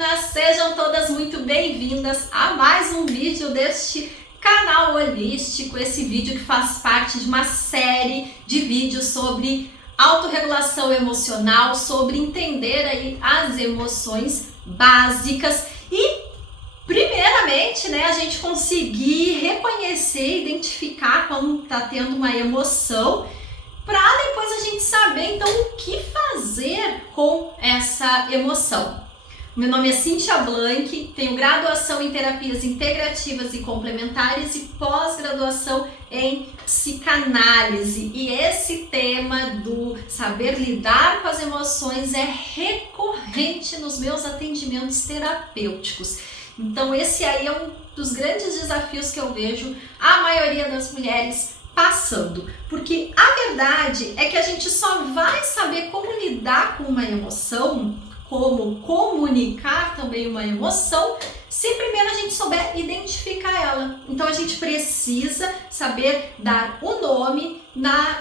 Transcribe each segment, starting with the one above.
meninas! Sejam todas muito bem-vindas a mais um vídeo deste canal holístico. Esse vídeo que faz parte de uma série de vídeos sobre autorregulação emocional, sobre entender aí as emoções básicas e, primeiramente, a gente conseguir reconhecer, identificar quando está tendo uma emoção, para depois a gente saber então o que fazer com essa emoção. Meu nome é Cíntia Blanc, tenho graduação em terapias integrativas e complementares e pós-graduação em psicanálise. E esse tema do saber lidar com as emoções é recorrente nos meus atendimentos terapêuticos. Então esse aí é um dos grandes desafios que eu vejo a maioria das mulheres passando, porque a verdade é que a gente só vai saber como lidar com uma emoção, como comunicar também uma emoção, se primeiro a gente souber identificar ela. Então a gente precisa saber dar o nome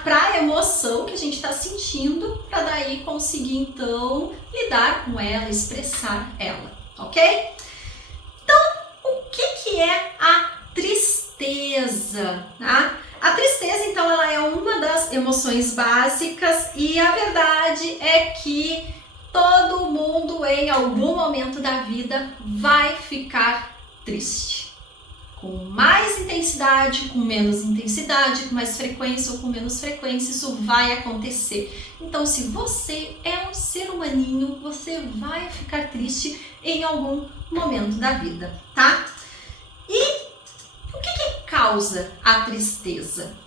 para a emoção que a gente está sentindo, para daí conseguir então lidar com ela, expressar ela, ok? Então, o que é a tristeza, tá? A tristeza, então, ela é uma das emoções básicas e a verdade é que todo mundo em algum momento da vida vai ficar triste. Com mais intensidade, com menos intensidade, com mais frequência ou com menos frequência, isso vai acontecer. Então, se você é um ser humaninho, você vai ficar triste em algum momento da vida, tá? E o que causa a tristeza?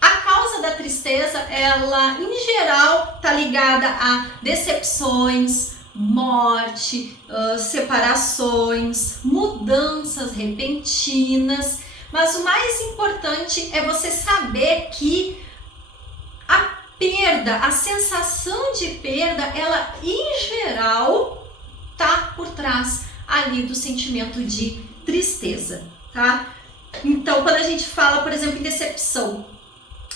A causa da tristeza, ela em geral está ligada a decepções, morte, separações, mudanças repentinas, mas o mais importante é você saber que a perda, a sensação de perda, ela em geral tá por trás ali do sentimento de tristeza, tá? Então, quando a gente fala, por exemplo, em decepção,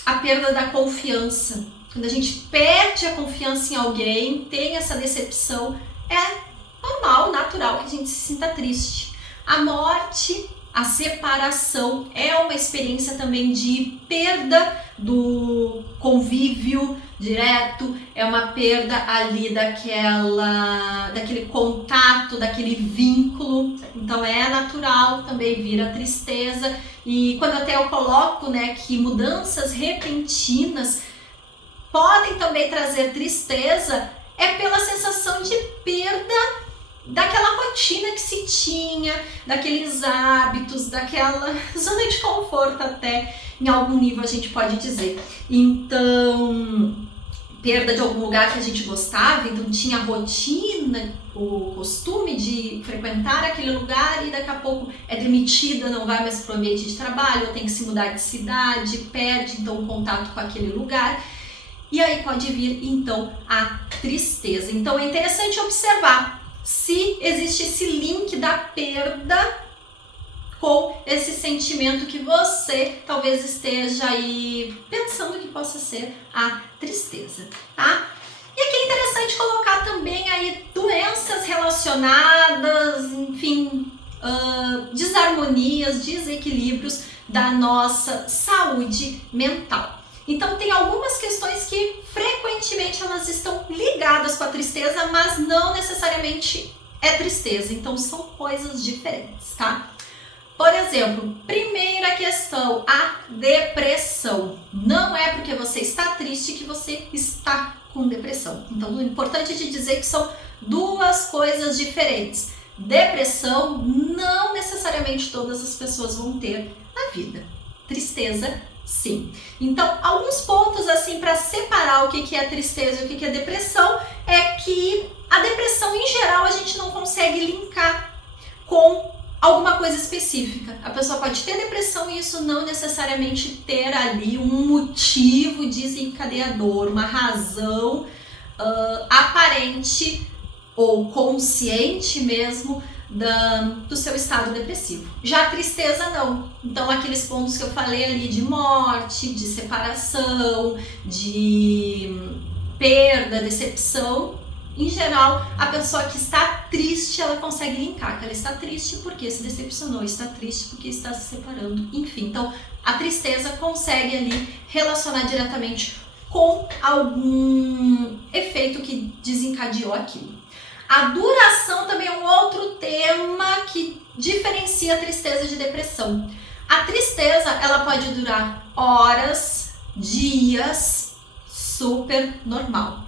a perda da confiança, quando a gente perde a confiança em alguém, tem essa decepção, é normal, natural que a gente se sinta triste. A morte, a separação é uma experiência também de perda do convívio direto, é uma perda ali daquele contato, daquele vínculo, então é natural também vir a tristeza. E quando até eu coloco, que mudanças repentinas podem também trazer tristeza, é pela sensação de perda daquela rotina que se tinha, daqueles hábitos, daquela zona de conforto até, em algum nível a gente pode dizer. Então, perda de algum lugar que a gente gostava, então tinha a rotina, o costume de frequentar aquele lugar e daqui a pouco é demitida, não vai mais para o ambiente de trabalho, ou tem que se mudar de cidade, perde então o contato com aquele lugar. E aí pode vir então a tristeza. Então é interessante observar se existe esse link da perda com esse sentimento que você talvez esteja aí pensando que possa ser a tristeza, tá? E aqui é interessante colocar também aí doenças relacionadas, enfim, desarmonias, desequilíbrios da nossa saúde mental. Então tem algumas questões que frequentemente elas estão ligadas com a tristeza, mas não necessariamente é tristeza, então são coisas diferentes, tá? Por exemplo, primeira questão, a depressão. Não é porque você está triste que você está com depressão. Então o importante é dizer que são duas coisas diferentes. Depressão não necessariamente todas as pessoas vão ter na vida. Tristeza, sim. Então, alguns pontos assim para separar o que é tristeza e o que é depressão é que a depressão em geral a gente não consegue linkar com alguma coisa específica. A pessoa pode ter depressão e isso não necessariamente ter ali um motivo desencadeador, uma razão aparente ou consciente mesmo do seu estado depressivo. Já a tristeza não. Então aqueles pontos que eu falei ali de morte, de separação, de perda, decepção, Em geral, a pessoa que está triste, ela consegue linkar que ela está triste porque se decepcionou, está triste porque está se separando, enfim. Então, a tristeza consegue ali relacionar diretamente com algum efeito que desencadeou aquilo. A duração também é um outro tema que diferencia a tristeza de depressão. A tristeza, ela pode durar horas, dias, super normal.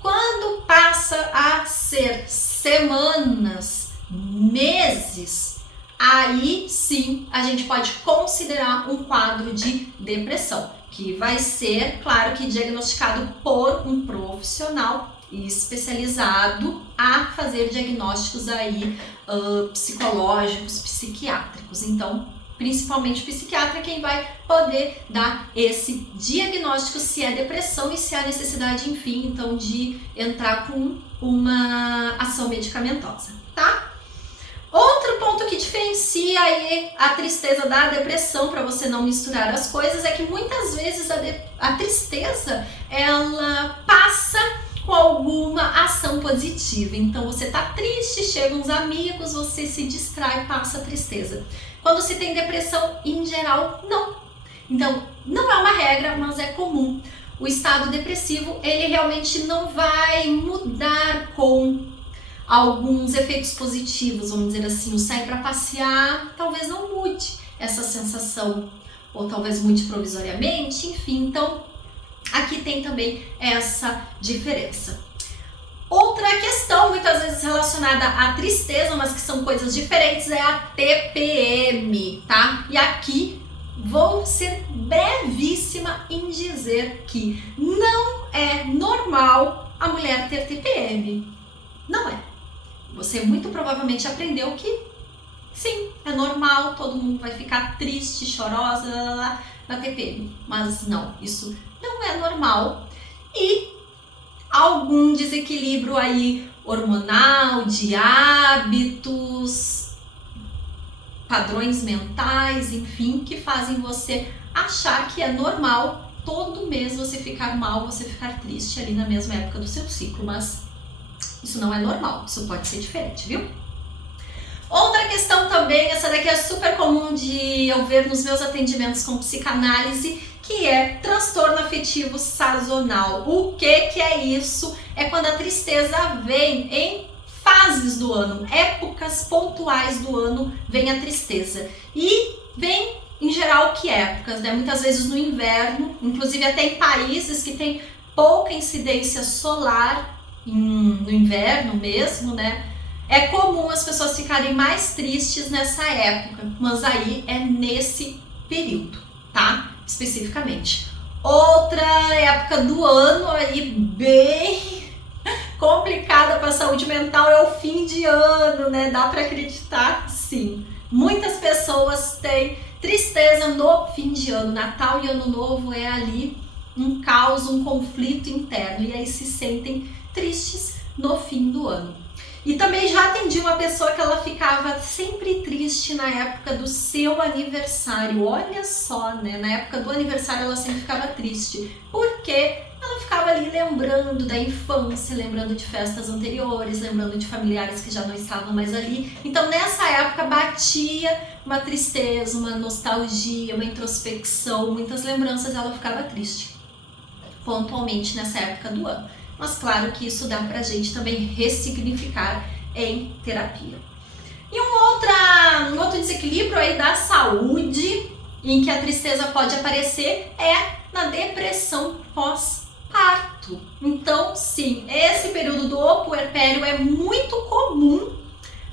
Quando passa a ser semanas, meses, aí sim a gente pode considerar um quadro de depressão, que vai ser, claro que diagnosticado por um profissional especializado a fazer diagnósticos aí psicológicos, psiquiátricos. Então, principalmente psiquiatra, quem vai poder dar esse diagnóstico se é depressão e se há necessidade, enfim, então de entrar com uma ação medicamentosa, tá? Outro ponto que diferencia aí a tristeza da depressão, para você não misturar as coisas, é que muitas vezes a tristeza, ela passa com alguma ação positiva. Então você tá triste, chegam uns amigos, você se distrai, passa a tristeza. Quando se tem depressão, em geral, não. Então, não é uma regra, mas é comum. O estado depressivo, ele realmente não vai mudar com alguns efeitos positivos, vamos dizer assim. O sair para passear talvez não mude essa sensação, ou talvez mude provisoriamente, enfim. Então, aqui tem também essa diferença. Outra questão, muitas vezes relacionada à tristeza, mas que são coisas diferentes, é a TPM, tá? E aqui vou ser brevíssima em dizer que não é normal a mulher ter TPM. Não é. Você muito provavelmente aprendeu que sim, é normal, todo mundo vai ficar triste, chorosa na TPM. Mas não, isso não é normal. E algum desequilíbrio aí hormonal, de hábitos, padrões mentais, enfim, que fazem você achar que é normal todo mês você ficar mal, você ficar triste ali na mesma época do seu ciclo, mas isso não é normal, isso pode ser diferente, viu? Outra questão também, essa daqui é super comum de eu ver nos meus atendimentos com psicanálise, que é transtorno afetivo sazonal. O que é isso? É quando a tristeza vem em fases do ano, épocas pontuais do ano vem a tristeza. E vem, em geral, que épocas, né? Muitas vezes no inverno, inclusive até em países que tem pouca incidência solar no inverno mesmo, né? É comum as pessoas ficarem mais tristes nessa época, mas aí é nesse período, tá? Especificamente. Outra época do ano aí bem complicada para a saúde mental é o fim de ano, né? Dá para acreditar? Sim. Muitas pessoas têm tristeza no fim de ano. Natal e Ano Novo é ali um caos, um conflito interno e aí se sentem tristes no fim do ano. E também já atendi uma pessoa que ela ficava sempre triste na época do seu aniversário. Olha só, né? Na época do aniversário ela sempre ficava triste. Porque ela ficava ali lembrando da infância, lembrando de festas anteriores, lembrando de familiares que já não estavam mais ali. Então nessa época batia uma tristeza, uma nostalgia, uma introspecção, muitas lembranças, ela ficava triste. Pontualmente nessa época do ano. Mas claro que isso dá pra gente também ressignificar em terapia. E um outro desequilíbrio aí da saúde, em que a tristeza pode aparecer, é na depressão pós-parto. Então, sim, esse período do puerpério é muito comum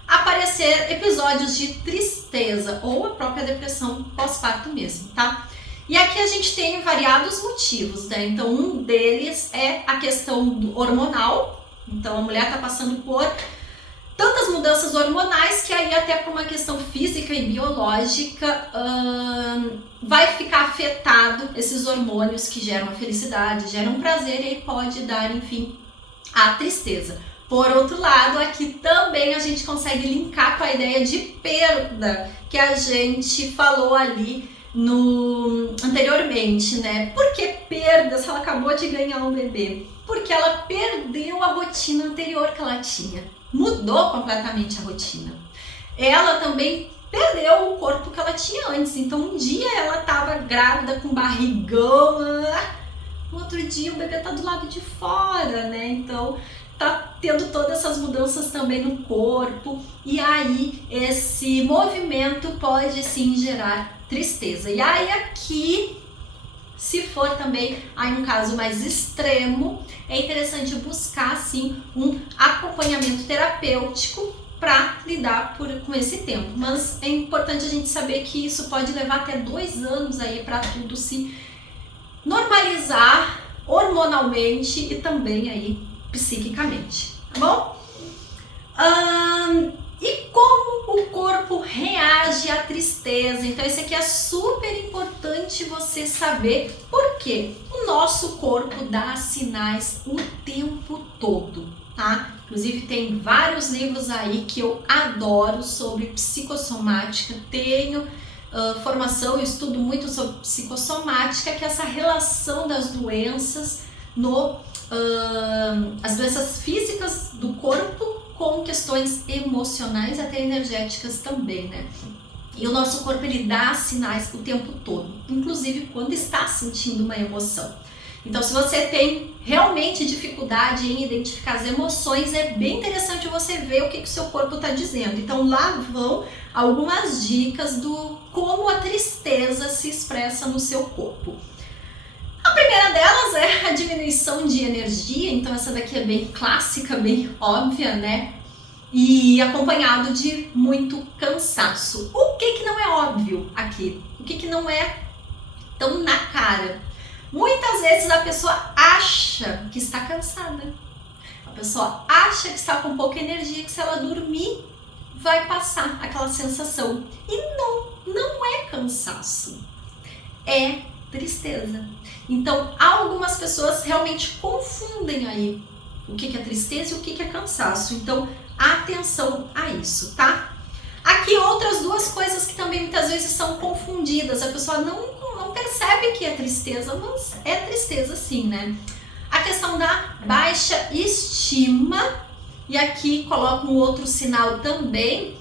aparecer episódios de tristeza ou a própria depressão pós-parto mesmo, tá? E aqui a gente tem variados motivos, né? Então, um deles é a questão hormonal. Então, a mulher está passando por tantas mudanças hormonais que aí até por uma questão física e biológica vai ficar afetado esses hormônios que geram a felicidade, geram prazer e aí pode dar, enfim, a tristeza. Por outro lado, aqui também a gente consegue linkar com a ideia de perda que a gente falou ali anteriormente, né? Por que perda se ela acabou de ganhar um bebê? Porque ela perdeu a rotina anterior que ela tinha. Mudou completamente a rotina. Ela também perdeu o corpo que ela tinha antes. Então um dia ela estava grávida com barrigão, no outro dia o bebê tá do lado de fora, né? Então tá tendo todas essas mudanças também no corpo. E aí esse movimento pode sim gerar tristeza. E aí aqui, se for também aí um caso mais extremo, é interessante buscar sim um acompanhamento terapêutico para lidar com esse tempo. Mas é importante a gente saber que isso pode levar até 2 anos aí para tudo se normalizar hormonalmente e também aí psiquicamente, tá bom? E como o corpo reage à tristeza? Então esse aqui é super importante você saber, porque o nosso corpo dá sinais o tempo todo, tá? Inclusive tem vários livros aí que eu adoro sobre psicossomática, tenho formação e estudo muito sobre psicossomática, que é essa relação das doenças, as doenças físicas do corpo com questões emocionais e até energéticas também, né? E o nosso corpo ele dá sinais o tempo todo, inclusive quando está sentindo uma emoção. Então, se você tem realmente dificuldade em identificar as emoções, é bem interessante você ver o que o seu corpo está dizendo. Então, lá vão algumas dicas do como a tristeza se expressa no seu corpo. A primeira delas é a diminuição de energia, então essa daqui é bem clássica, bem óbvia, né? E acompanhado de muito cansaço. O que não é óbvio aqui? O que não é tão na cara? Muitas vezes a pessoa acha que está cansada. A pessoa acha que está com pouca energia, que se ela dormir vai passar aquela sensação. E não é cansaço. É tristeza. Então, algumas pessoas realmente confundem aí o que é tristeza e o que é cansaço. Então, atenção a isso, tá? Aqui outras 2 coisas que também muitas vezes são confundidas. A pessoa não percebe que é tristeza, mas é tristeza sim, né? A questão da baixa estima, e aqui coloco um outro sinal também,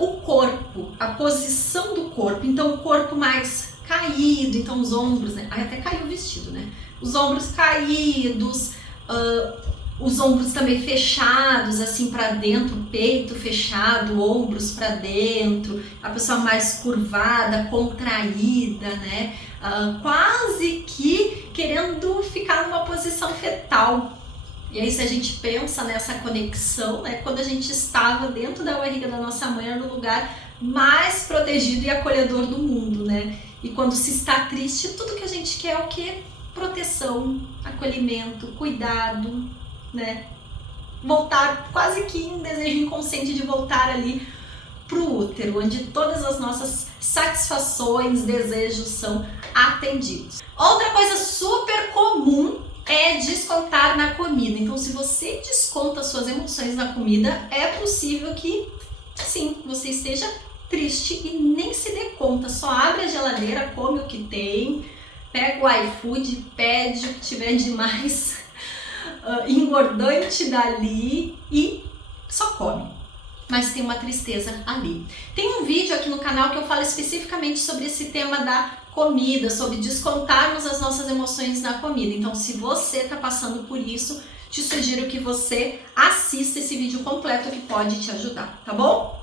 o corpo, a posição do corpo. Então, o corpo mais caído, então os ombros, né? Aí até caiu o vestido, né? Os ombros caídos, os ombros também fechados, assim para dentro, peito fechado, ombros para dentro, a pessoa mais curvada, contraída, né? Quase que querendo ficar numa posição fetal. E aí, se a gente pensa nessa conexão, né? Quando a gente estava dentro da barriga da nossa mãe, era no lugar mais protegido e acolhedor do mundo, né? E quando se está triste, tudo que a gente quer é o quê? Proteção, acolhimento, cuidado, né? Voltar, quase que um desejo inconsciente de voltar ali pro útero, onde todas as nossas satisfações, desejos são atendidos. Outra coisa super comum é descontar na comida. Então, se você desconta suas emoções na comida, é possível que, sim, você esteja triste e nem se dê conta. Só abre a geladeira, come o que tem, pega o iFood, pede o que tiver de mais engordante dali e só come. Mas tem uma tristeza ali. Tem um vídeo aqui no canal que eu falo especificamente sobre esse tema da comida, sobre descontarmos as nossas emoções na comida. Então, se você está passando por isso, te sugiro que você assista esse vídeo completo que pode te ajudar, tá bom?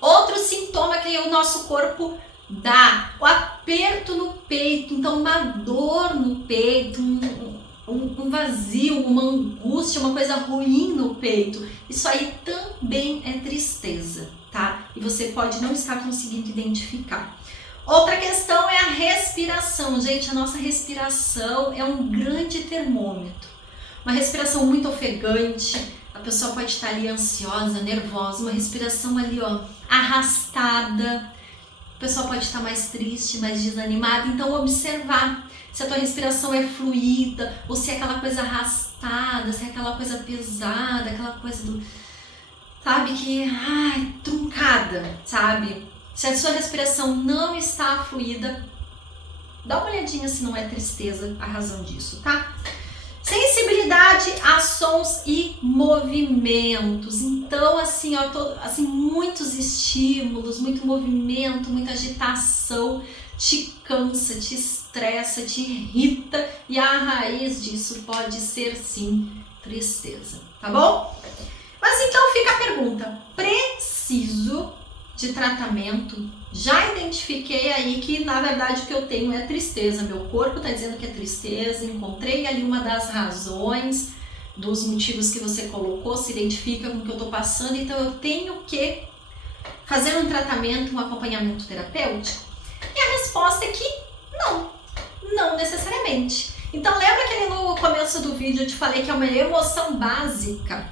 Outro sintoma que o nosso corpo dá, o aperto no peito, então uma dor no peito, um vazio, uma angústia, uma coisa ruim no peito. Isso aí também é tristeza, tá? E você pode não estar conseguindo identificar. Outra questão é a respiração. Gente, a nossa respiração é um grande termômetro. Uma respiração muito ofegante, a pessoa pode estar ali ansiosa, nervosa, uma respiração ali, ó, arrastada. A pessoa pode estar mais triste, mais desanimada. Então, observar se a tua respiração é fluida ou se é aquela coisa arrastada, se é aquela coisa pesada, aquela coisa do, sabe, que, truncada, sabe? Se a sua respiração não está fluida, dá uma olhadinha se não é tristeza a razão disso, tá? Sensibilidade a sons e movimentos. Então, assim, ó, muitos estímulos, muito movimento, muita agitação te cansa, te estressa, te irrita e a raiz disso pode ser, sim, tristeza, tá bom? Mas então fica a pergunta, preciso de tratamento? Já identifiquei aí que na verdade o que eu tenho é tristeza, meu corpo está dizendo que é tristeza, encontrei ali uma das razões, dos motivos que você colocou, se identifica com o que eu estou passando, então eu tenho que fazer um tratamento, um acompanhamento terapêutico? E a resposta é que não necessariamente. Então lembra que ali no começo do vídeo eu te falei que é uma emoção básica?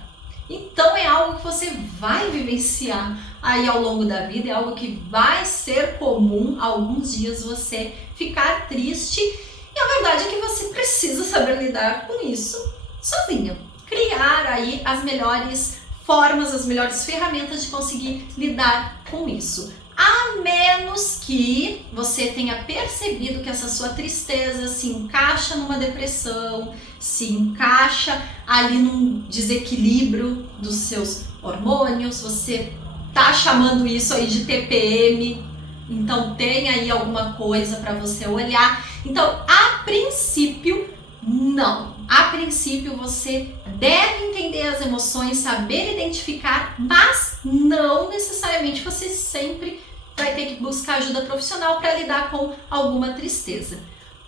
Então é algo que você vai vivenciar aí ao longo da vida, é algo que vai ser comum alguns dias você ficar triste e a verdade é que você precisa saber lidar com isso sozinha. Criar aí as melhores formas, as melhores ferramentas de conseguir lidar com isso. A menos que você tenha percebido que essa sua tristeza se encaixa numa depressão, se encaixa ali num desequilíbrio dos seus hormônios, você tá chamando isso aí de TPM, então tem aí alguma coisa para você olhar. Então, a princípio, não. A princípio, você deve entender as emoções, saber identificar, mas não necessariamente você sempre vai ter que buscar ajuda profissional para lidar com alguma tristeza.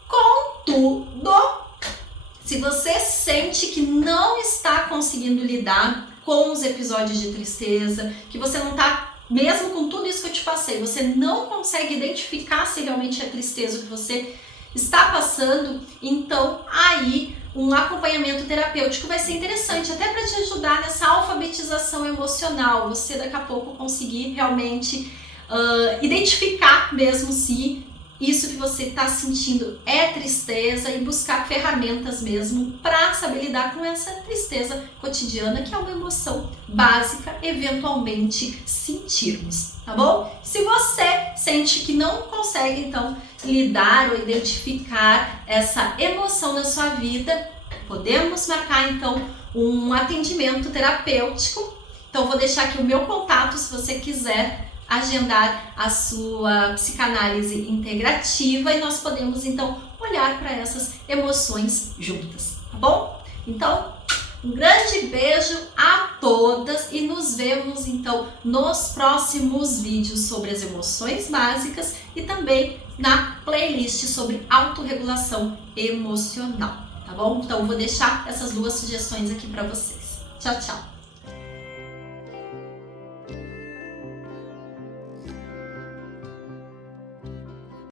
Contudo, se você sente que não está conseguindo lidar com os episódios de tristeza, que você não está, mesmo com tudo isso que eu te passei, você não consegue identificar se realmente é tristeza o que você está passando, então aí um acompanhamento terapêutico vai ser interessante, até para te ajudar nessa alfabetização emocional, você daqui a pouco conseguir realmente identificar mesmo se isso que você está sentindo é tristeza e buscar ferramentas mesmo para saber lidar com essa tristeza cotidiana, que é uma emoção básica, eventualmente sentirmos, tá bom? Se você sente que não consegue então lidar ou identificar essa emoção na sua vida, podemos marcar então um atendimento terapêutico. Então vou deixar aqui o meu contato se você quiser agendar a sua psicanálise integrativa e nós podemos então olhar para essas emoções juntas, tá bom? Então, um grande beijo a todas e nos vemos então nos próximos vídeos sobre as emoções básicas e também na playlist sobre autorregulação emocional, tá bom? Então, vou deixar essas duas sugestões aqui para vocês. Tchau, tchau!